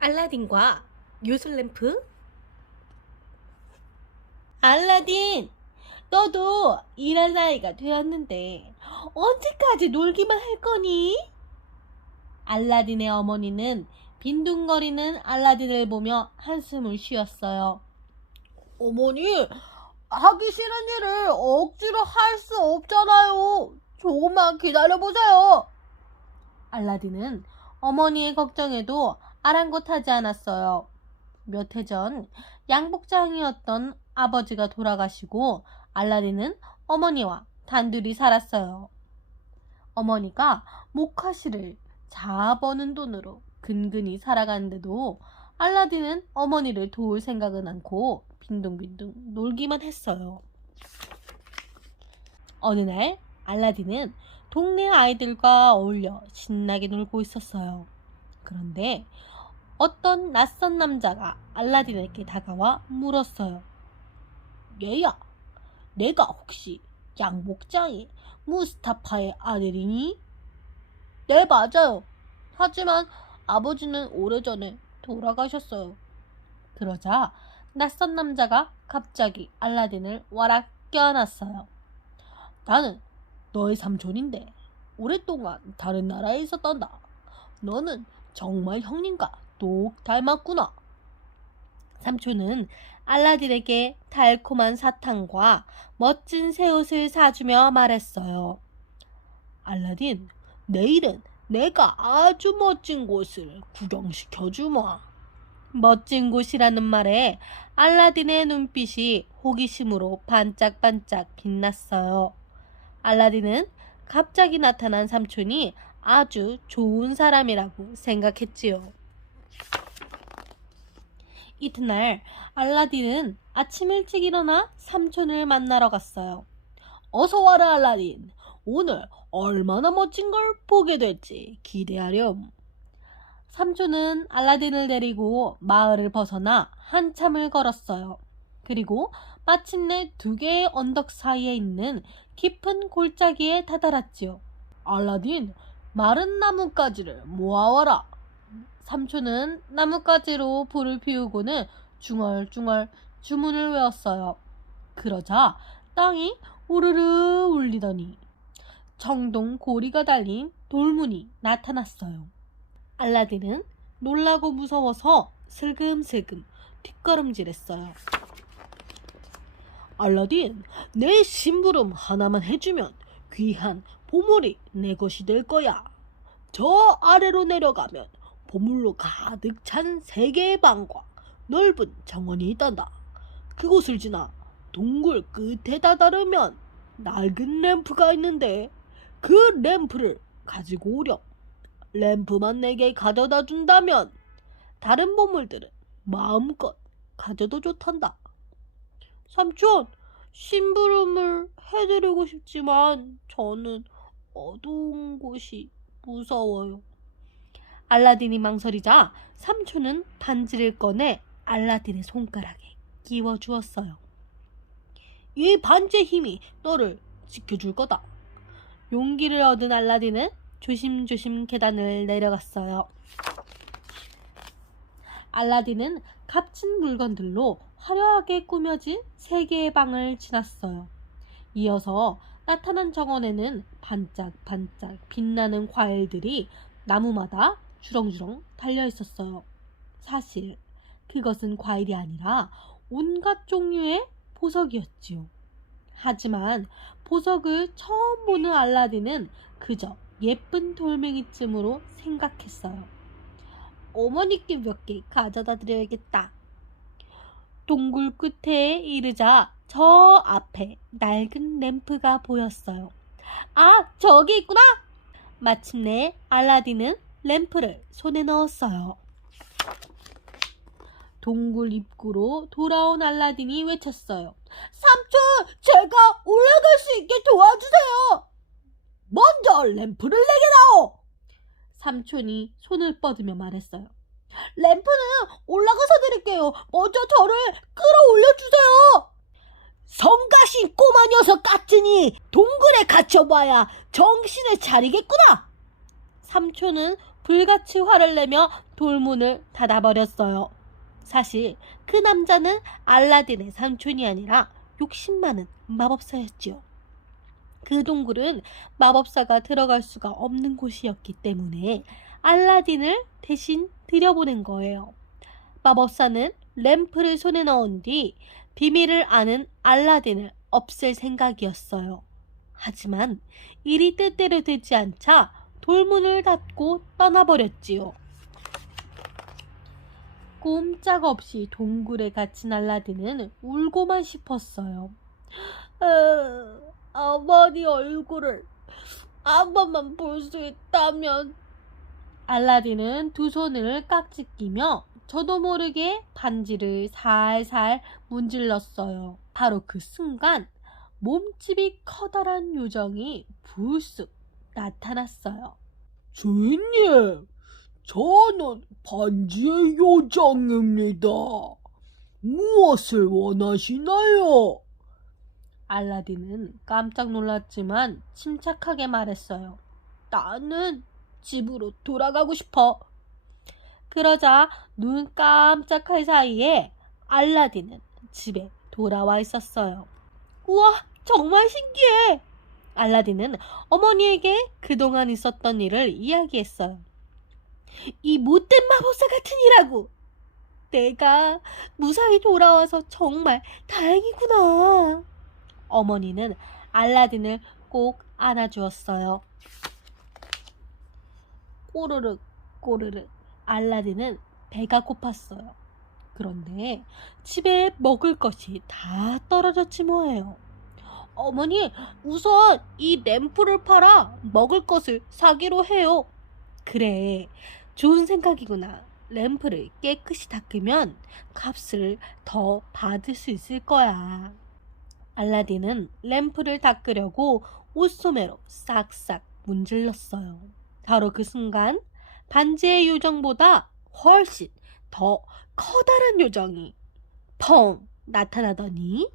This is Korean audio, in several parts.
알라딘과 요술램프. 알라딘, 너도 일할 나이가 되었는데 언제까지 놀기만 할 거니? 알라딘의 어머니는 빈둥거리는 알라딘을 보며 한숨을 쉬었어요. 어머니, 하기 싫은 일을 억지로 할 수 없잖아요. 조금만 기다려보세요. 알라딘은 어머니의 걱정에도 아랑곳하지 않았어요. 몇 해 전 양복장이었던 아버지가 돌아가시고 알라딘은 어머니와 단둘이 살았어요. 어머니가 목화실을 자아 버는 돈으로 근근히 살아가는데도 알라딘은 어머니를 도울 생각은 않고 빈둥빈둥 놀기만 했어요. 어느 날 알라딘은 동네 아이들과 어울려 신나게 놀고 있었어요. 그런데 어떤 낯선 남자가 알라딘에게 다가와 물었어요. 얘야, 내가 혹시 양복장이 무스타파의 아들이니? 네, 맞아요. 하지만 아버지는 오래전에 돌아가셨어요. 그러자 낯선 남자가 갑자기 알라딘을 와락 껴안았어요. 나는 너의 삼촌인데 오랫동안 다른 나라에 있었단다. 너는 정말 형님과 똑 닮았구나. 삼촌은 알라딘에게 달콤한 사탕과 멋진 새 옷을 사주며 말했어요. 알라딘, 내일은 내가 아주 멋진 곳을 구경시켜주마. 멋진 곳이라는 말에 알라딘의 눈빛이 호기심으로 반짝반짝 빛났어요. 알라딘은 갑자기 나타난 삼촌이 아주 좋은 사람이라고 생각했지요. 이튿날 알라딘은 아침 일찍 일어나 삼촌을 만나러 갔어요. 어서 와라 알라딘. 오늘 얼마나 멋진 걸 보게 될지 기대하렴. 삼촌은 알라딘을 데리고 마을을 벗어나 한참을 걸었어요. 그리고 마침내 두 개의 언덕 사이에 있는 깊은 골짜기에 다다랐지요. 알라딘, 마른 나뭇가지를 모아와라. 삼촌은 나뭇가지로 불을 피우고는 중얼중얼 주문을 외웠어요. 그러자 땅이 우르르 울리더니 청동 고리가 달린 돌문이 나타났어요. 알라딘은 놀라고 무서워서 슬금슬금 뒷걸음질했어요. 알라딘, 내 심부름 하나만 해주면 귀한 보물이 내 것이 될 거야. 저 아래로 내려가면 보물로 가득 찬 세 개의 방과 넓은 정원이 있단다. 그곳을 지나 동굴 끝에 다다르면 낡은 램프가 있는데 그 램프를 가지고 오렴. 램프만 내게 가져다 준다면 다른 보물들은 마음껏 가져도 좋단다. 삼촌, 심부름을 해드리고 싶지만 저는 어두운 곳이 무서워요. 알라딘이 망설이자 삼촌은 반지를 꺼내 알라딘의 손가락에 끼워주었어요. 이 반지의 힘이 너를 지켜줄 거다. 용기를 얻은 알라딘은 조심조심 계단을 내려갔어요. 알라딘은 값진 물건들로 화려하게 꾸며진 세 개의 방을 지났어요. 이어서 나타난 정원에는 반짝반짝 빛나는 과일들이 나무마다 주렁주렁 달려 있었어요. 사실 그것은 과일이 아니라 온갖 종류의 보석이었지요. 하지만 보석을 처음 보는 알라딘은 그저 예쁜 돌멩이쯤으로 생각했어요. 어머니께 몇 개 가져다 드려야겠다. 동굴 끝에 이르자 저 앞에 낡은 램프가 보였어요. 아, 저기 있구나! 마침내 알라딘은 램프를 손에 넣었어요. 동굴 입구로 돌아온 알라딘이 외쳤어요. 삼촌, 제가 올라갈 수 있게 도와주세요. 먼저 램프를 내게 다오. 삼촌이 손을 뻗으며 말했어요. 램프는 올라가서 드릴게요. 먼저 저를 끌어올려주세요. 성가신 꼬마 녀석 같으니 동굴에 갇혀봐야 정신을 차리겠구나. 삼촌은 불같이 화를 내며 돌문을 닫아버렸어요. 사실 그 남자는 알라딘의 삼촌이 아니라 욕심 많은 마법사였지요. 그 동굴은 마법사가 들어갈 수가 없는 곳이었기 때문에 알라딘을 대신 들여보낸 거예요. 마법사는 램프를 손에 넣은 뒤 비밀을 아는 알라딘을 없앨 생각이었어요. 하지만 일이 뜻대로 되지 않자 돌문을 닫고 떠나버렸지요. 꼼짝없이 동굴에 갇힌 알라딘은 울고만 싶었어요. 어머니 얼굴을 한 번만 볼 수 있다면. 알라딘은 두 손을 깍지 끼며 저도 모르게 반지를 살살 문질렀어요. 바로 그 순간 몸집이 커다란 요정이 불쑥 나타났어요. 주인님, 저는 반지의 요정입니다. 무엇을 원하시나요? 알라딘은 깜짝 놀랐지만 침착하게 말했어요. 나는 집으로 돌아가고 싶어. 그러자 눈 깜짝할 사이에 알라딘은 집에 돌아와 있었어요. 우와, 정말 신기해. 알라딘은 어머니에게 그동안 있었던 일을 이야기했어요. 이 못된 마법사 같은 이라고. 내가 무사히 돌아와서 정말 다행이구나. 어머니는 알라딘을 꼭 안아주었어요. 꼬르륵 꼬르륵 알라딘은 배가 고팠어요. 그런데 집에 먹을 것이 다 떨어졌지 뭐예요. 어머니, 우선 이 램프를 팔아 먹을 것을 사기로 해요. 그래, 좋은 생각이구나. 램프를 깨끗이 닦으면 값을 더 받을 수 있을 거야. 알라딘은 램프를 닦으려고 옷소매로 싹싹 문질렀어요. 바로 그 순간 반지의 요정보다 훨씬 더 커다란 요정이 펑 나타나더니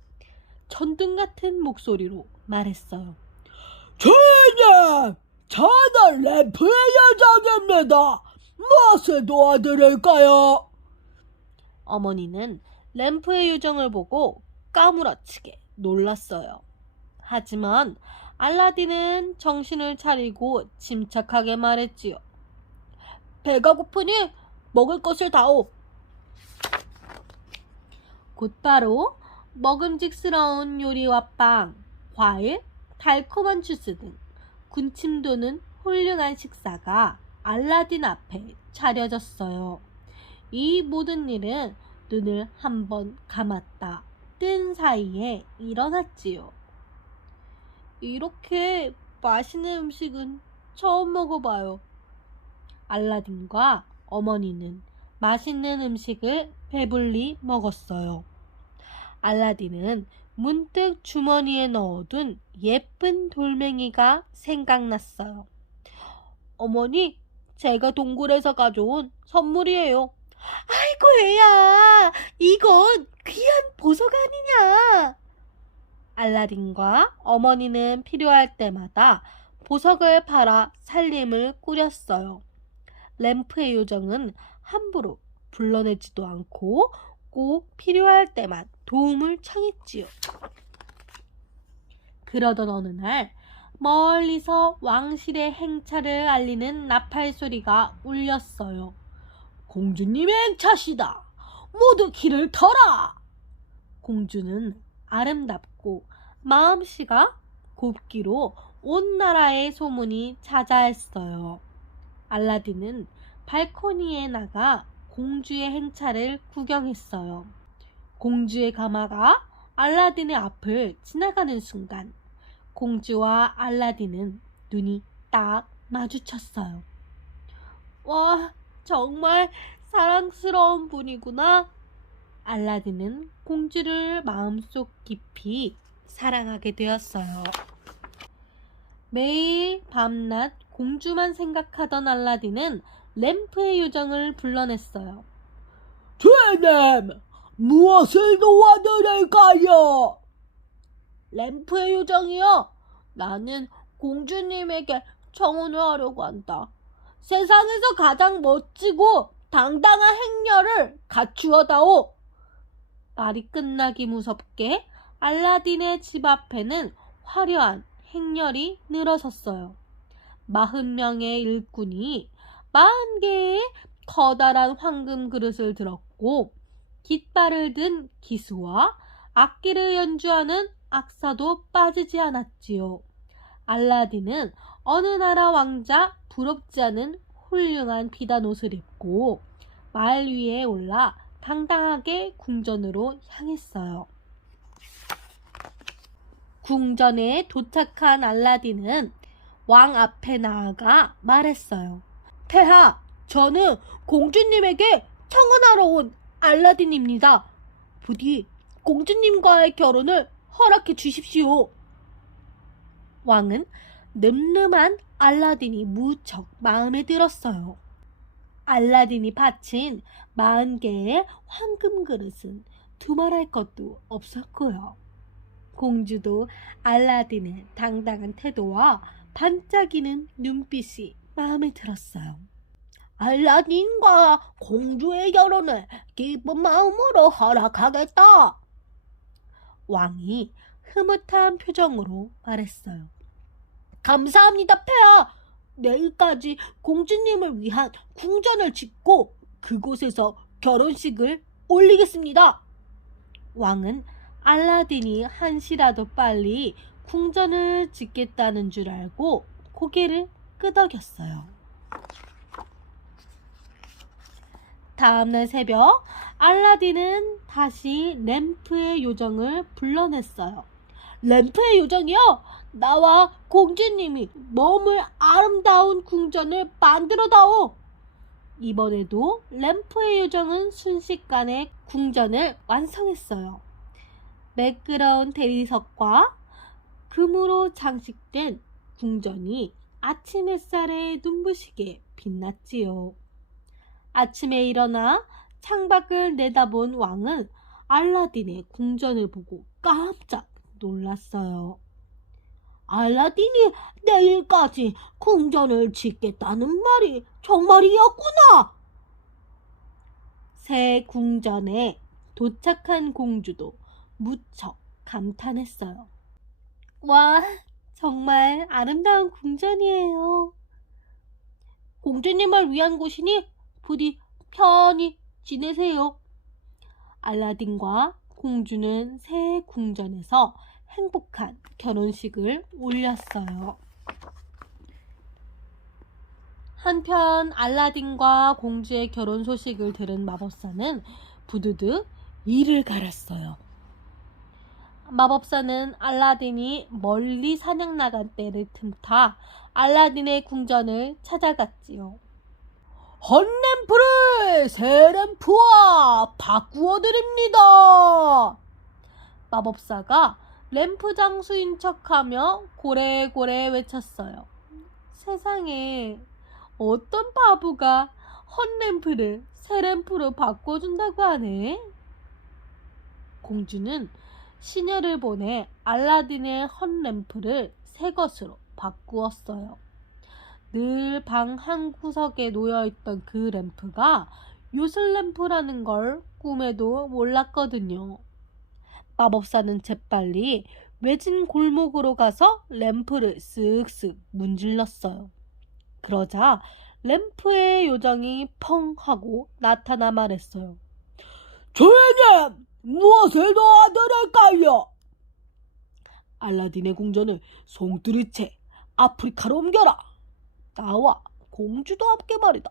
전등 같은 목소리로 말했어요. 주인님, 저는 램프의 요정입니다. 무엇을 도와드릴까요? 어머니는 램프의 요정을 보고 까무러치게 놀랐어요. 하지만 알라딘은 정신을 차리고 침착하게 말했지요. 배가 고프니 먹을 것을 다오. 곧바로 먹음직스러운 요리와 빵, 과일, 달콤한 주스 등 군침 도는 훌륭한 식사가 알라딘 앞에 차려졌어요. 이 모든 일은 눈을 한번 감았다 뜬 사이에 일어났지요. 이렇게 맛있는 음식은 처음 먹어봐요. 알라딘과 어머니는 맛있는 음식을 배불리 먹었어요. 알라딘은 문득 주머니에 넣어둔 예쁜 돌멩이가 생각났어요. 어머니, 제가 동굴에서 가져온 선물이에요. 아이고 애야, 이건 귀한 보석 아니냐. 알라딘과 어머니는 필요할 때마다 보석을 팔아 살림을 꾸렸어요. 램프의 요정은 함부로 불러내지도 않고 꼭 필요할 때만 도움을 청했지요. 그러던 어느 날 멀리서 왕실의 행차를 알리는 나팔 소리가 울렸어요. 공주님의 행차시다. 모두 길을 터라. 공주는 아름답고 마음씨가 곱기로 온 나라의 소문이 자자했어요. 알라딘은 발코니에 나가 공주의 행차를 구경했어요. 공주의 가마가 알라딘의 앞을 지나가는 순간 공주와 알라딘은 눈이 딱 마주쳤어요. 와, 정말 사랑스러운 분이구나. 알라딘은 공주를 마음속 깊이 사랑하게 되었어요. 매일 밤낮 공주만 생각하던 알라딘은 램프의 요정을 불러냈어요. 주인님, 무엇을 도와드릴까요? 램프의 요정이요. 나는 공주님에게 청혼을 하려고 한다. 세상에서 가장 멋지고 당당한 행렬을 갖추어다오. 말이 끝나기 무섭게 알라딘의 집 앞에는 화려한 행렬이 늘어섰어요. 40명의 일꾼이 40개의 커다란 황금 그릇을 들었고 깃발을 든 기수와 악기를 연주하는 악사도 빠지지 않았지요. 알라딘은 어느 나라 왕자 부럽지 않은 훌륭한 비단 옷을 입고 말 위에 올라 당당하게 궁전으로 향했어요. 궁전에 도착한 알라딘은 왕 앞에 나아가 말했어요. 폐하, 저는 공주님에게 청혼하러 온 알라딘입니다. 부디 공주님과의 결혼을 허락해 주십시오. 왕은 늠름한 알라딘이 무척 마음에 들었어요. 알라딘이 바친 40개의 황금 그릇은 두말할 것도 없었고요. 공주도 알라딘의 당당한 태도와 반짝이는 눈빛이 마음에 들었어요. 알라딘과 공주의 결혼을 기쁜 마음으로 허락하겠다. 왕이 흐뭇한 표정으로 말했어요. 감사합니다, 폐하. 내일까지 공주님을 위한 궁전을 짓고 그곳에서 결혼식을 올리겠습니다. 왕은 알라딘이 한시라도 빨리 궁전을 짓겠다는 줄 알고 고개를 끄덕였어요. 다음날 새벽 알라딘은 다시 램프의 요정을 불러냈어요. 램프의 요정이요, 나와 공주님이 머물 아름다운 궁전을 만들어다오. 이번에도 램프의 요정은 순식간에 궁전을 완성했어요. 매끄러운 대리석과 금으로 장식된 궁전이 아침 햇살에 눈부시게 빛났지요. 아침에 일어나 창밖을 내다본 왕은 알라딘의 궁전을 보고 깜짝 놀랐어요. 알라딘이 내일까지 궁전을 짓겠다는 말이 정말이었구나. 새 궁전에 도착한 공주도 무척 감탄했어요. 와, 정말 아름다운 궁전이에요. 공주님을 위한 곳이니 부디 편히 지내세요. 알라딘과 공주는 새 궁전에서 행복한 결혼식을 올렸어요. 한편 알라딘과 공주의 결혼 소식을 들은 마법사는 부드득 이를 갈았어요. 마법사는 알라딘이 멀리 사냥 나간 때를 틈타 알라딘의 궁전을 찾아갔지요. 헌램프를 새 램프와 바꾸어 드립니다. 마법사가 램프 장수인 척하며 고래고래 외쳤어요. 세상에 어떤 바보가 헌램프를 새 램프로 바꿔준다고 하네. 공주는 시녀를 보내 알라딘의 헌램프를 새 것으로 바꾸었어요. 늘 방 한 구석에 놓여있던 그 램프가 요술램프라는 걸 꿈에도 몰랐거든요. 마법사는 재빨리 외진 골목으로 가서 램프를 쓱쓱 문질렀어요. 그러자 램프의 요정이 펑 하고 나타나 말했어요. 주인님, 무엇을 도와드릴까요? 알라딘의 궁전을 송두리째 아프리카로 옮겨라. 나와 공주도 함께 말이다.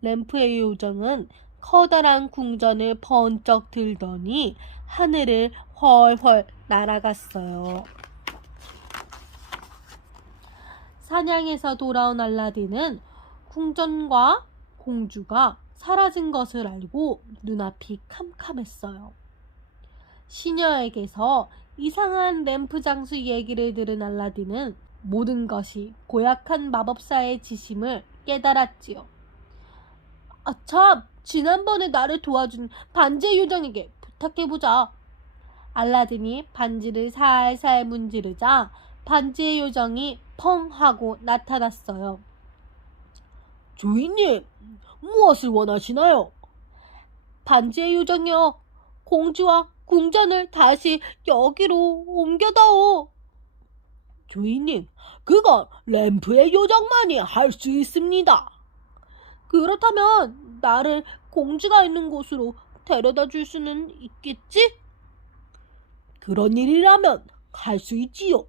램프의 요정은 커다란 궁전을 번쩍 들더니 하늘을 훨훨 날아갔어요. 사냥에서 돌아온 알라딘은 궁전과 공주가 사라진 것을 알고 눈앞이 캄캄했어요. 시녀에게서 이상한 램프 장수 얘기를 들은 알라딘은 모든 것이 고약한 마법사의 지심을 깨달았지요. 참, 지난번에 나를 도와준 반지의 요정에게 부탁해보자. 알라딘이 반지를 살살 문지르자 반지의 요정이 펑 하고 나타났어요. 주인님, 무엇을 원하시나요? 반지의 요정이여, 공주와 궁전을 다시 여기로 옮겨다오. 주인님, 그건 램프의 요정만이 할 수 있습니다. 그렇다면 나를 공주가 있는 곳으로 데려다 줄 수는 있겠지? 그런 일이라면 할 수 있지요.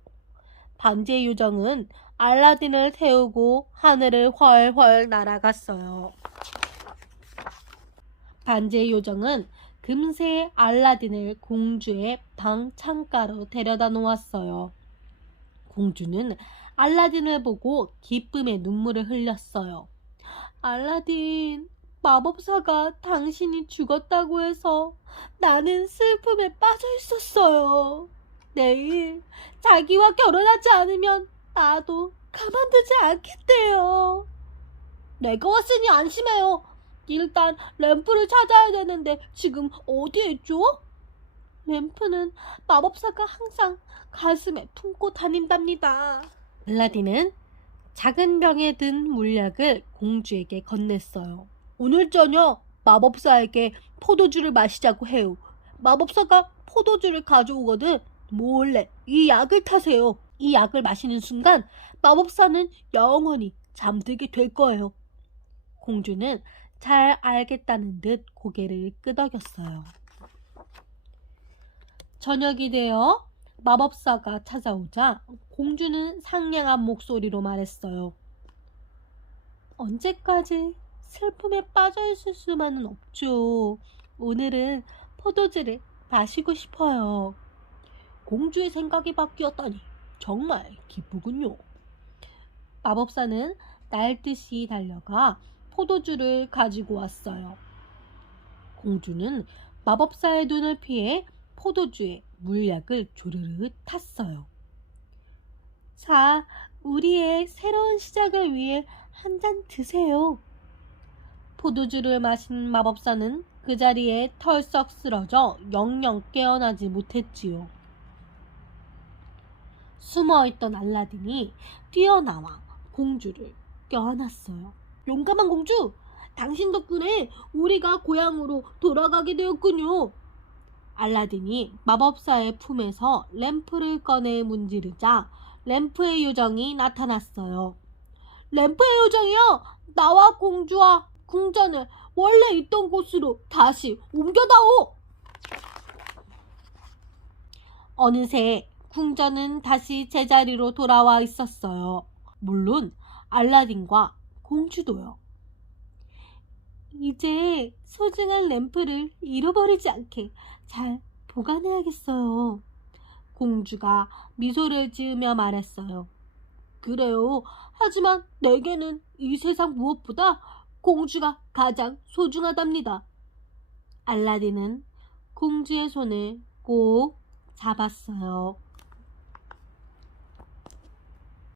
반지의 요정은 알라딘을 태우고 하늘을 훨훨 날아갔어요. 반지의 요정은 금세 알라딘을 공주의 방 창가로 데려다 놓았어요. 공주는 알라딘을 보고 기쁨의 눈물을 흘렸어요. 알라딘, 마법사가 당신이 죽었다고 해서 나는 슬픔에 빠져 있었어요. 내일 자기와 결혼하지 않으면 나도 가만두지 않겠대요. 내가 왔으니 안심해요. 일단 램프를 찾아야 되는데 지금 어디에 있죠? 램프는 마법사가 항상 가슴에 품고 다닌답니다. 알라딘은 작은 병에 든 물약을 공주에게 건넸어요. 오늘 저녁 마법사에게 포도주를 마시자고 해요. 마법사가 포도주를 가져오거든 몰래 이 약을 타세요. 이 약을 마시는 순간 마법사는 영원히 잠들게 될 거예요. 공주는 잘 알겠다는 듯 고개를 끄덕였어요. 저녁이 되어 마법사가 찾아오자 공주는 상냥한 목소리로 말했어요. 언제까지 슬픔에 빠져 있을 수만은 없죠. 오늘은 포도주를 마시고 싶어요. 공주의 생각이 바뀌었다니 정말 기쁘군요. 마법사는 날듯이 달려가 포도주를 가지고 왔어요. 공주는 마법사의 눈을 피해 포도주에 물약을 조르르 탔어요. 자, 우리의 새로운 시작을 위해 한 잔 드세요. 포도주를 마신 마법사는 그 자리에 털썩 쓰러져 영영 깨어나지 못했지요. 숨어있던 알라딘이 뛰어나와 공주를 껴안았어요. 용감한 공주! 당신 덕분에 우리가 고향으로 돌아가게 되었군요. 알라딘이 마법사의 품에서 램프를 꺼내 문지르자 램프의 요정이 나타났어요. 램프의 요정이여! 나와 공주와 궁전을 원래 있던 곳으로 다시 옮겨다오! 어느새 궁전은 다시 제자리로 돌아와 있었어요. 물론 알라딘과 공주도요. 이제 소중한 램프를 잃어버리지 않게 잘 보관해야겠어요. 공주가 미소를 지으며 말했어요. 그래요. 하지만 내게는 이 세상 무엇보다 공주가 가장 소중하답니다. 알라딘은 공주의 손을 꼭 잡았어요.